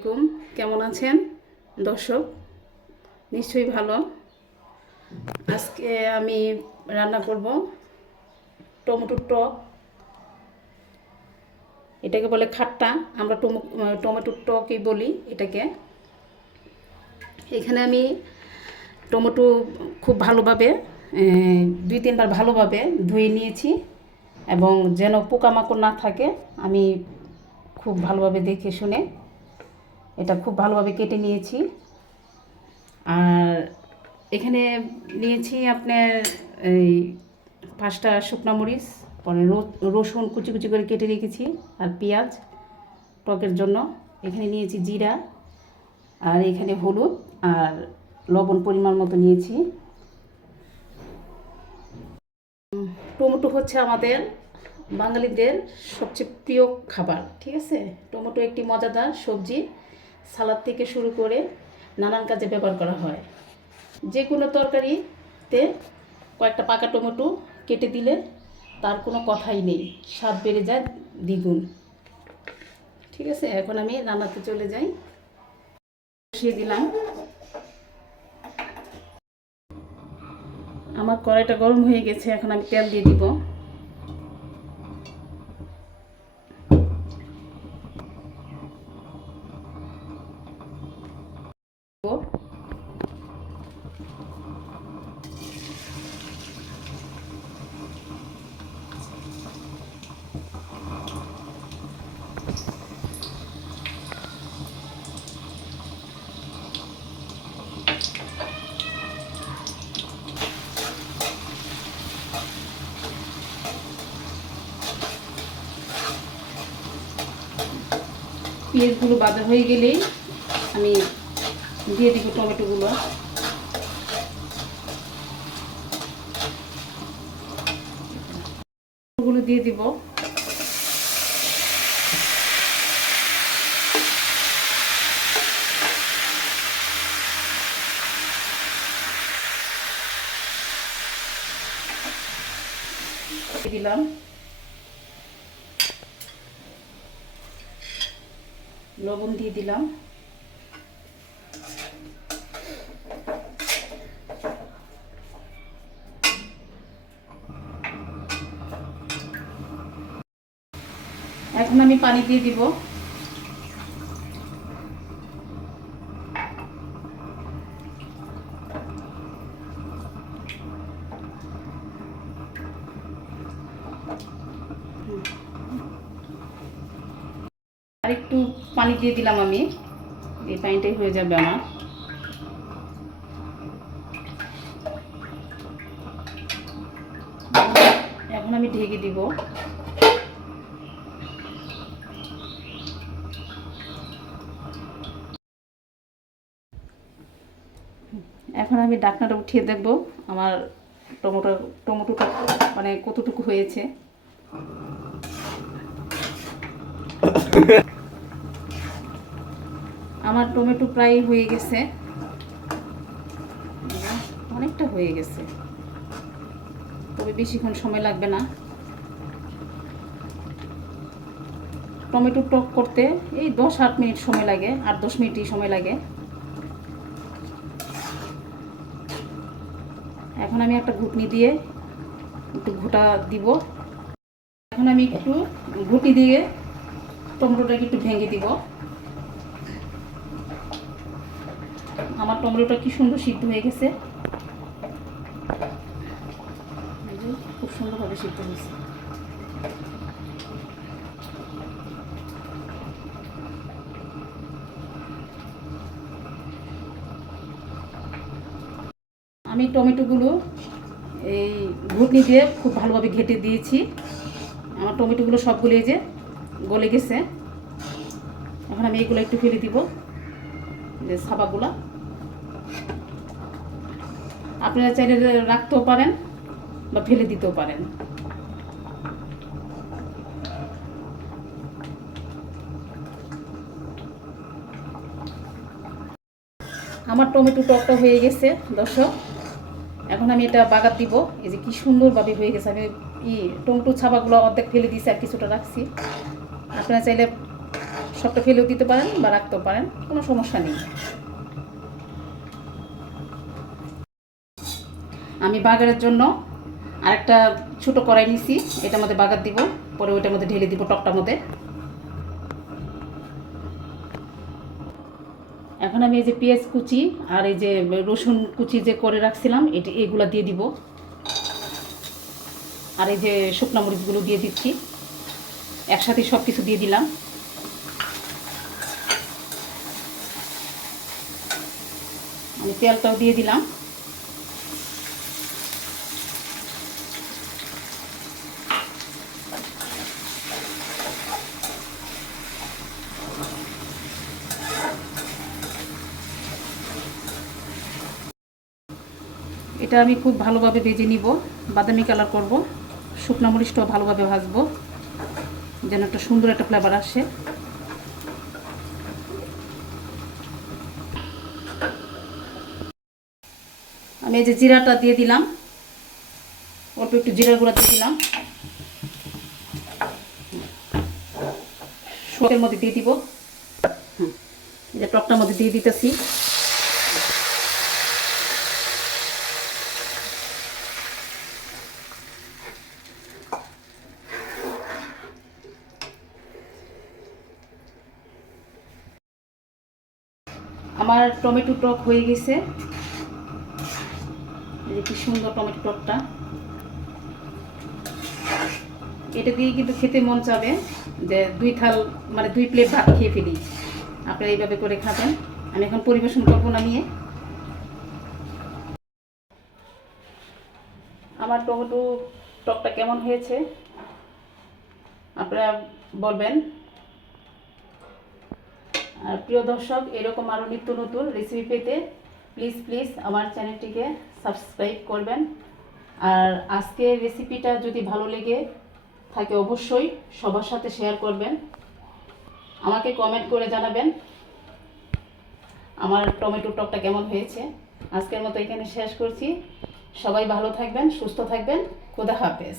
আলাইকুম। কেমন আছেন দর্শক? নিশ্চয়ই ভালো। আজকে আমি রান্না করব টমেটোর টক। এটাকে বলে খাট্টা। আমরা টমো, টমেটোর টকই বলি এটাকে। এখানে আমি টমেটো খুব ভালোভাবে দুই তিনবার ভালোভাবে ধুয়ে নিয়েছি এবং যেন পোকামাকড় না থাকে, আমি খুব ভালোভাবে দেখে শুনে এটা খুব ভালোভাবে কেটে নিয়েছি। আর এখানে নিয়েছি আপনার এই পাঁচটা শুকনা মরিচ, পরে রসুন কুচি কুচি করে কেটে রেখেছি, আর পেঁয়াজ টকের জন্য। এখানে নিয়েছি জিরা, আর এখানে হলুদ, আর লবণ পরিমাণ মতো নিয়েছি। টমেটো হচ্ছে আমাদের বাঙালিদের সবচেয়ে প্রিয় খাবার, ঠিক আছে? টমেটো একটি মজাদার সবজি। সালাদ থেকে শুরু করে নানান কাজে ব্যবহার করা হয়। যে কোনো তরকারিতে কয়েকটা পাকা টমেটো কেটে দিলে তার কোনো কথাই নেই। স্বাদ বেড়ে যায় দ্বিগুণ। ঠিক আছে, এখন আমি রান্নাতে চলে যাই। বসিয়ে দিলাম। আমার কড়াইটা গরম হয়ে গেছে, এখন আমি তেল দিয়ে দিব। পেঁয়াজগুলো বাজা হয়ে গেলেই আমি দিয়ে দিব টমেটোগুলো। গুলো দিয়ে দিব। দিলাম। লবণ দিয়ে দিলাম। এখন আমি পানি দিয়ে দিব। আর একটু পানি দিয়ে দিলাম আমি। এই পানিটাই হয়ে যাবে আমার। এখন আমি ঢেকে দিব। এখন আমি ডাকনাটা উঠিয়ে দেখব আমার টমেটো, টমেটোটা মানে কতটুকু হয়েছে। আমার টমেটো প্রায় হয়ে গেছে। অনেকটা হয়ে গেছে। তবে বেশিক্ষণ সময় লাগবে না। টমেটো টক করতে এই দশ আট মিনিট সময় লাগে, আট দশ মিনিটই সময় লাগে। এখন আমি একটা ঘুটনি দিয়ে একটু ঘুটা দিব। এখন আমি একটু ঘুটি দিয়ে টমেটোটাকে একটু ভেঙে দিব। আমার টমেটোটা কি সুন্দর সিদ্ধ হয়ে গেছে। খুব সুন্দরভাবে সিদ্ধ হয়েছে। আমি টমেটোগুলো এই ঘুটনি দিয়ে খুব ভালোভাবে ঘেটে দিয়েছি। আমার টমেটোগুলো সবগুলো এই যে গলে গেছে। এখন আমি এগুলো একটু ফেলে দিব, যে সাবাগুলা। আপনারা চাইলে রাখতেও পারেন বা ফেলে দিতেও পারেন। আমার টমেটো টকটা হয়ে গেছে, দর্শক। এখন আমি এটা বাগার দিব। এই যে কি সুন্দরভাবে হয়ে গেছে। আমি ই টমেটো ছাপাগুলো অর্ধেক ফেলে দিয়েছি আর কিছুটা রাখছি। আপনারা চাইলে সবটা ফেলেও দিতে পারেন বা রাখতেও পারেন। কোনো সমস্যা নেই। আমি বাগারের জন্য আরেকটা ছোট কড়াই নিছি। এটার মধ্যে বাগার দিব, পরে ওইটার মধ্যে ঢেলে দিব টকটার মধ্যে। এখন আমি এই যে পেঁয়াজ কুচি আর এই যে রসুন কুচি যে করে রাখছিলাম, এটি এগুলো দিয়ে দিব। আর এই যে শুকনো মরিচগুলো দিয়ে দিচ্ছি। একসাথে সব কিছু দিয়ে দিলাম। আমি তেলটাও দিয়ে দিলাম। এটা আমি খুব ভালোভাবে ভেজে নিব, বাদামি কালার করব, শুকনো মরিচটাও ভালোভাবে ভাজবো, যেন একটা সুন্দর একটা ফ্লেভার আসে। আমি এই যে জিরাটা দিয়ে দিলাম, অল্প একটু জিরার গুঁড়া দিয়ে দিলাম। শোকের মধ্যে দিয়ে দিব। এই যে টকটার মধ্যে দিয়ে দিতেছি। আমার টমেটো টক হয়ে গেছে। কি সুন্দর টমেটো টকটা। এটা দিয়ে কিন্তু খেতে মন চাবে যে দুই থাল মানে দুই প্লেট ভাত খেয়ে ফেলি। আপনারা এইভাবে করে খাবেন। আমি এখন পরিবেশন করব না নিয়ে। আমার টমেটো টকটা কেমন হয়েছে? আপনারা বলবেন। আর প্রিয় দর্শক, এরকম আরও নিত্য নতুন রেসিপি পেতে প্লিজ প্লিজ আমার চ্যানেলটিকে সাবস্ক্রাইব করবেন। আর আজকের রেসিপিটা যদি ভালো লেগে থাকে অবশ্যই সবার সাথে শেয়ার করবেন। আমাকে কমেন্ট করে জানাবেন আমার টমেটো টকটা কেমন হয়েছে। আজকের মতো এখানে শেষ করছি। সবাই ভালো থাকবেন, সুস্থ থাকবেন। খোদা হাফেজ।